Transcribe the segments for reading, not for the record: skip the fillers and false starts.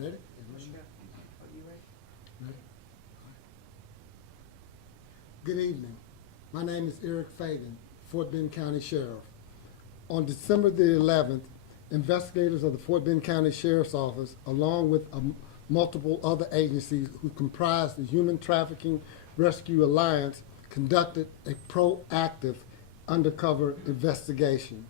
Ready? Are you ready? Ready? Good evening. My name is Eric Fagan, Fort Bend County Sheriff. On December the 11th, investigators of the Fort Bend County Sheriff's Office, along with multiple other agencies who comprise the Human Trafficking Rescue Alliance, conducted a proactive undercover investigation.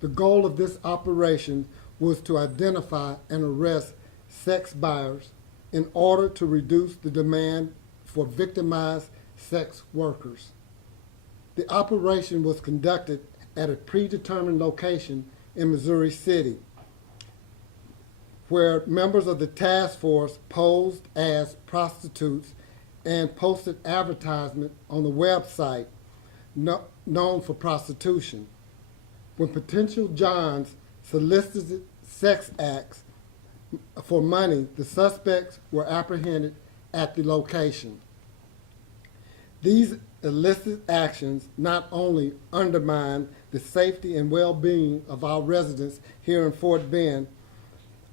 The goal of this operation was to identify and arrest sex buyers in order to reduce the demand for victimized sex workers. The operation was conducted at a predetermined location in Missouri City, where members of the task force posed as prostitutes and posted advertisement on the website known for prostitution. When potential Johns solicited sex acts for money, the suspects were apprehended at the location. These illicit actions not only undermine the safety and well-being of our residents here in Fort Bend,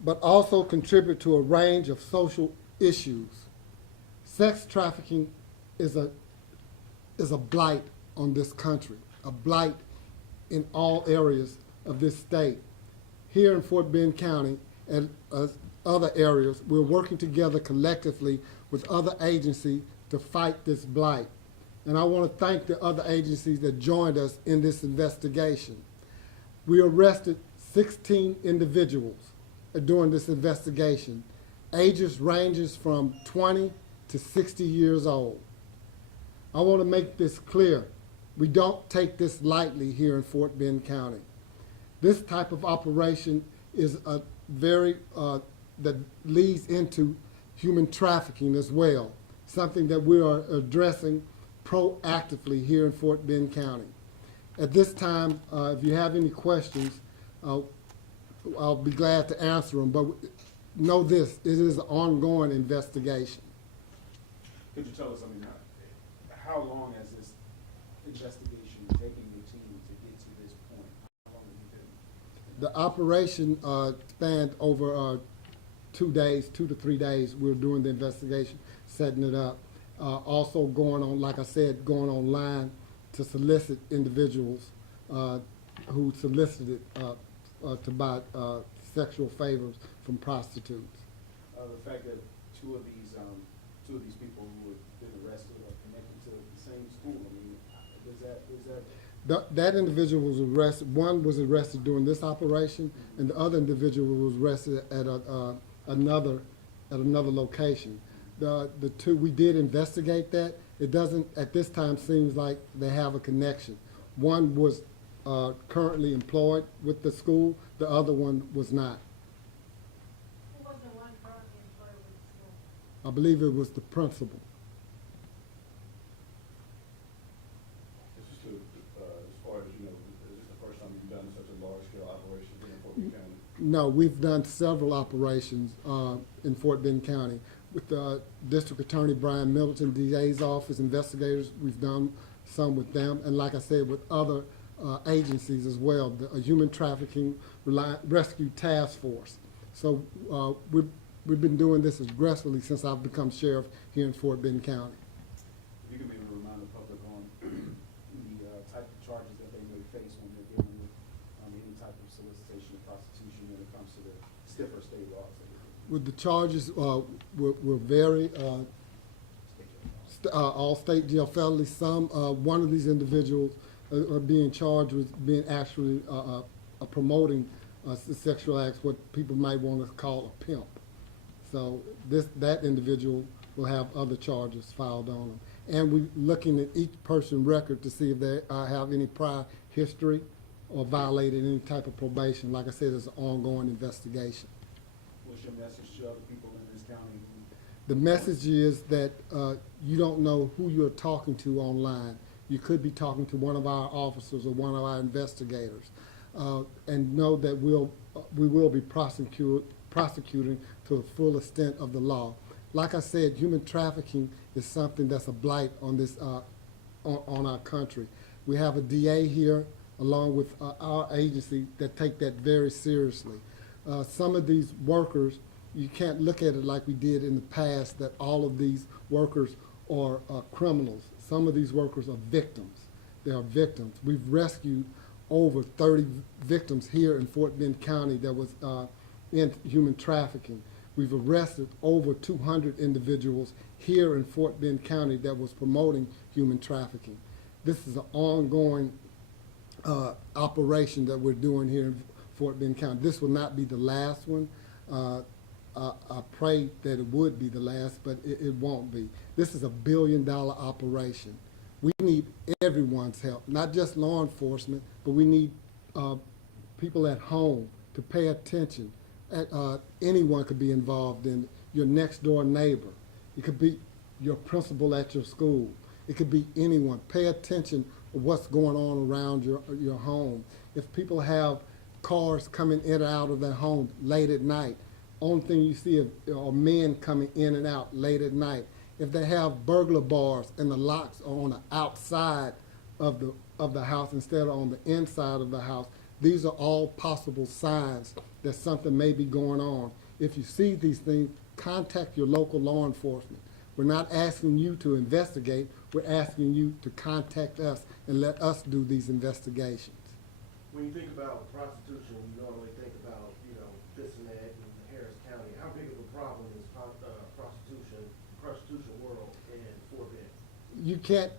but also contribute to a range of social issues. Sex trafficking is a blight on this country, a blight in all areas of this state. Here in Fort Bend County and other areas, we're working together collectively with other agencies to fight this blight. And I want to thank the other agencies that joined us in this investigation. We arrested 16 individuals during this investigation. Ages ranges from 20 to 60 years old. I want to make this clear. We don't take this lightly here in Fort Bend County. This type of operation is a very, that leads into human trafficking as well, something that we are addressing proactively here in Fort Bend County. At this time, if you have any questions, I'll be glad to answer them, but know this, it is an ongoing investigation. Could you tell us, how long has this investigation taken your team to get to this point? How long have you been? The operation spanned over 2 days, 2 to 3 days. We were doing the investigation, setting it up. Also going on, like I said, going online to solicit individuals who solicited to buy sexual favors from prostitutes. The fact that two of these people who have been arrested are connected to the same school, That individual was arrested. One was arrested during this operation, and the other individual was arrested at another location. The two, we did investigate that. It doesn't, at this time, seems like they have a connection. One was currently employed with the school. The other one was not. Who was the one currently employed with the school? I believe it was the principal. As far as you know, is this the first time you've done such a large-scale operation here in Fort Bend County? No, we've done several operations in Fort Bend County. With District Attorney Brian Middleton, DA's office, investigators, we've done some with them. And like I said, with other agencies as well, the Human Trafficking Rescue Task Force. So we've been doing this aggressively since I've become sheriff here in Fort Bend County. If you can maybe remind the public on the type of charges that they may face when they're dealing with any type of solicitation of prostitution when it comes to the stiffer state laws. With the charges, we're very, all state jail felony. One of these individuals are being charged with being actually promoting sexual acts, what people might want to call a pimp. So that individual will have other charges filed on them. And we're looking at each person's record to see if they have any prior history or violated any type of probation. Like I said, it's an ongoing investigation. What's your message to other people in this county? The message is that you don't know who you're talking to online. You could be talking to one of our officers or one of our investigators. And know that we will be prosecuting to the full extent of the law. Like I said, human trafficking is something that's a blight on this on our country. We have a DA here, along with our agency, that take that very seriously. Some of these workers you can't look at it like we did in the past, that all of these workers are criminals. Some of these workers are victims. They are victims. We've rescued over 30 victims here in Fort Bend County that was in human trafficking. We've arrested over 200 individuals here in Fort Bend County that was promoting human trafficking. This is an ongoing operation that we're doing here in Fort Bend County. This will not be the last one. I pray that it would be the last, but it won't be. This is a $1 billion operation. We need everyone's help, not just law enforcement, but we need people at home to pay attention. Anyone could be involved in it. Your next door neighbor. It could be your principal at your school. It could be anyone. Pay attention to what's going on around your home. If people have cars coming in and out of their home late at night, only thing you see are men coming in and out late at night. If they have burglar bars and the locks are on the outside of the house instead of on the inside of the house, these are all possible signs that something may be going on. If you see these things, contact your local law enforcement. We're not asking you to investigate, we're asking you to contact us and let us do these investigations. When you think about prostitution, you normally think about, this and that in Harris County. How big of a problem is prostitution world in Fort Bend? You can't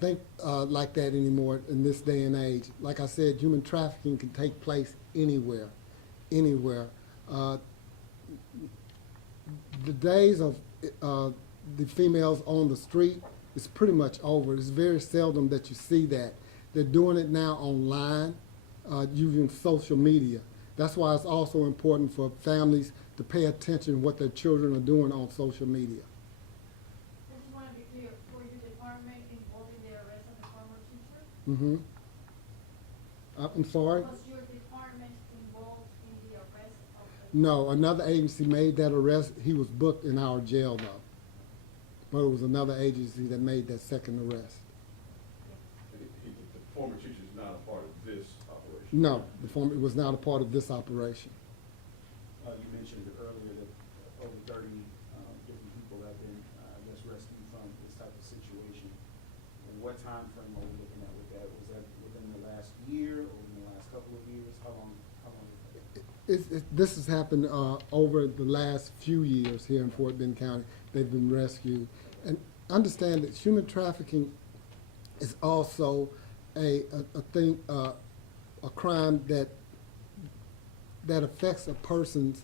think like that anymore in this day and age. Like I said, human trafficking can take place anywhere, anywhere. The days of the females on the street is pretty much over. It's very seldom that you see that. They're doing it now online, using social media. That's why it's also important for families to pay attention to what their children are doing on social media. I just want to be clear, were your department involved in the arrest of the former teacher? I'm sorry? Was your department involved in the arrest of the? No, another agency made that arrest. He was booked in our jail though. But it was another agency that made that second arrest. The former teacher is not a part of this operation. No, it was not a part of this operation. You mentioned earlier that over 30 different people have been, rescued from this type of situation. What time frame are we looking at with that? Was that within the last year or in the last couple of years? How long? This has happened over the last few years here in Fort Bend County. They've been rescued. And understand that human trafficking is also a crime that affects a person's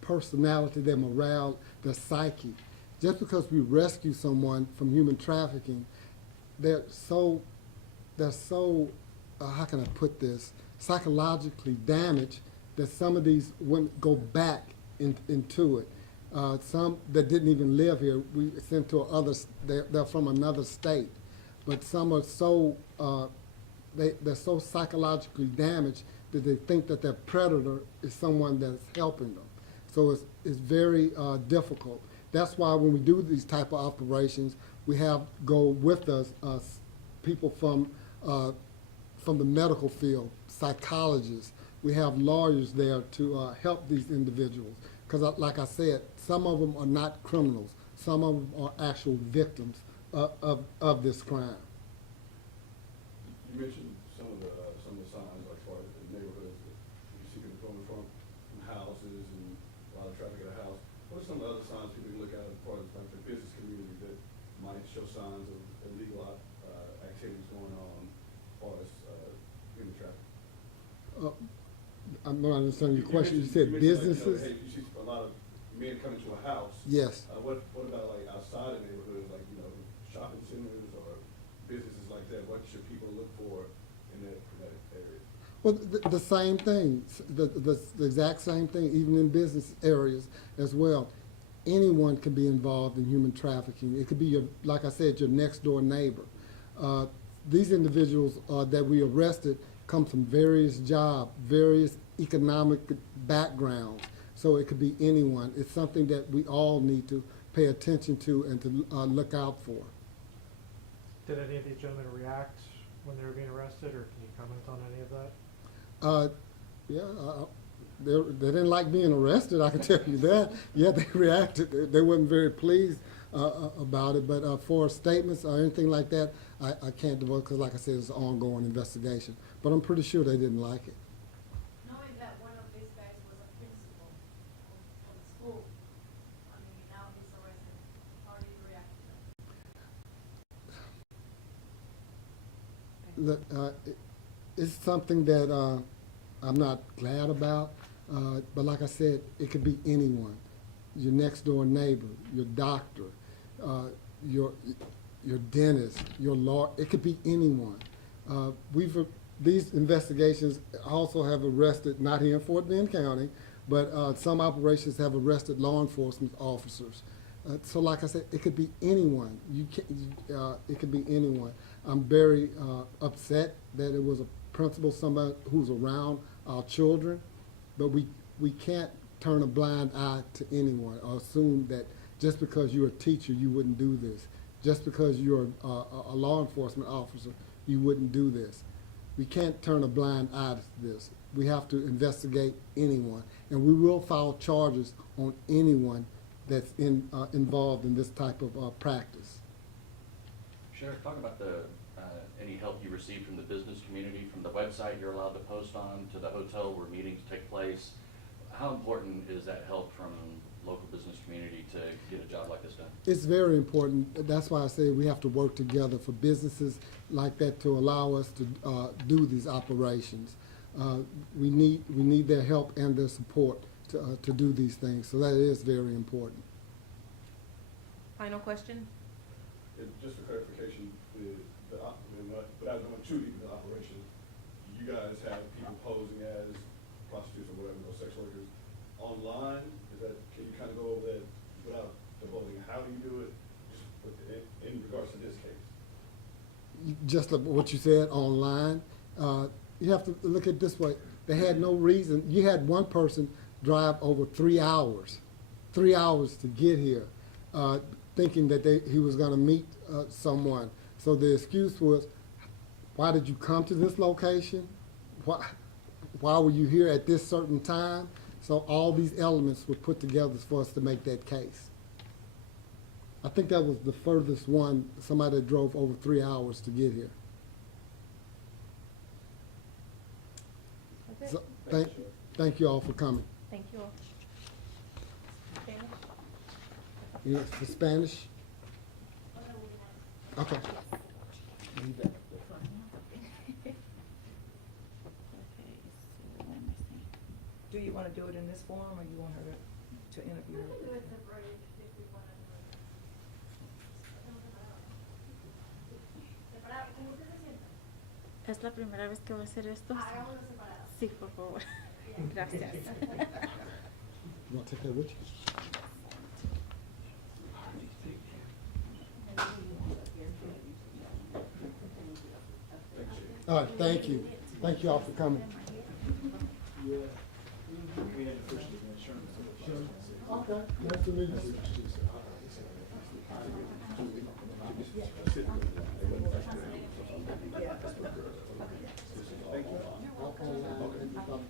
personality, their morale, their psyche. Just because we rescue someone from human trafficking, they're so how can I put this, psychologically damaged that some of these women go back into it. Some that didn't even live here, we sent to others. They're from another state, but some are so they're so psychologically damaged that they think that their predator is someone that's helping them. So it's very difficult. That's why when we do these type of operations, we have go with us people from the medical field, psychologists. We have lawyers there to help these individuals. Because like I said, some of them are not criminals. Some of them are actual victims of this crime. You mentioned some of the signs, like far as the neighborhoods that you see people coming from houses and a lot of traffic at a house. What are some of the other signs people can look at as far as like the business community that might show signs of illegal activities going on as far as human trafficking? I'm not understanding your question. You said mentioned, businesses? Like, hey, you see a lot of men coming to a house. Yes. What about like outside the neighborhoods, like shopping centers or businesses like that? What should people look for in that area? Well, the same thing, the exact same thing, even in business areas as well. Anyone can be involved in human trafficking. It could be your, like I said, your next door neighbor. These individuals that we arrested come from various jobs, various economic backgrounds. So it could be anyone. It's something that we all need to pay attention to and to look out for. Did any of these gentlemen react when they were being arrested, or can you comment on any of that? Yeah, they didn't like being arrested, I can tell you that. Yeah, they reacted, they wasn't very pleased about it, but for statements or anything like that, I can't divulge, because like I said, it's an ongoing investigation. But I'm pretty sure they didn't like it. Knowing that one of these guys was a principal of the school, I mean, now he's arrested, how do you react to that? Look, it's something that I'm not glad about, but like I said, it could be anyone. Your next door neighbor, your doctor, your dentist, your lawyer, it could be anyone. These investigations also have arrested, not here in Fort Bend County, but some operations have arrested law enforcement officers. So like I said, it could be anyone. It could be anyone. I'm very upset that it was a principal, somebody who's around our children, but we can't turn a blind eye to anyone or assume that just because you're a teacher, you wouldn't do this. Just because you're a law enforcement officer, you wouldn't do this. We can't turn a blind eye to this. We have to investigate anyone, and we will file charges on anyone that's involved in this type of practice. Sheriff, talk about any help you received from the business community, from the website you're allowed to post on, to the hotel where meetings take place. How important is that help from local business community to get a job like this done? It's very important. That's why I say we have to work together for businesses like that to allow us to do these operations. We need their help and their support to do these things. So that is very important. Final question? Just for clarification, without going too deep into the operation, you guys have people posing as prostitutes or whatever, those sex workers, online? Can you kind of go over that without divulging? How do you do it, just in regards to this case? Just like what you said online, you have to look at it this way. They had no reason. You had one person drive over 3 hours to get here, thinking that he was going to meet someone. So the excuse was, why did you come to this location? Why were you here at this certain time? So all these elements were put together for us to make that case. I think that was the furthest one, somebody that drove over 3 hours to get here. Okay. So, thank you all for coming. Thank you all. Spanish? You know, for Spanish? Okay. Leave that. Do you want to do it in this form, or you want her to interview her? Do it separate if we want to do it. Separado, ¿cómo usted se siente? Es la primera vez que voy a hacer esto. Hagámoslo separado. Sí, por favor. Gracias. You want to take that with you? All right, thank you. Thank you all for coming. We had to push the insurance. Okay, nice to meet you. Thank you. Okay.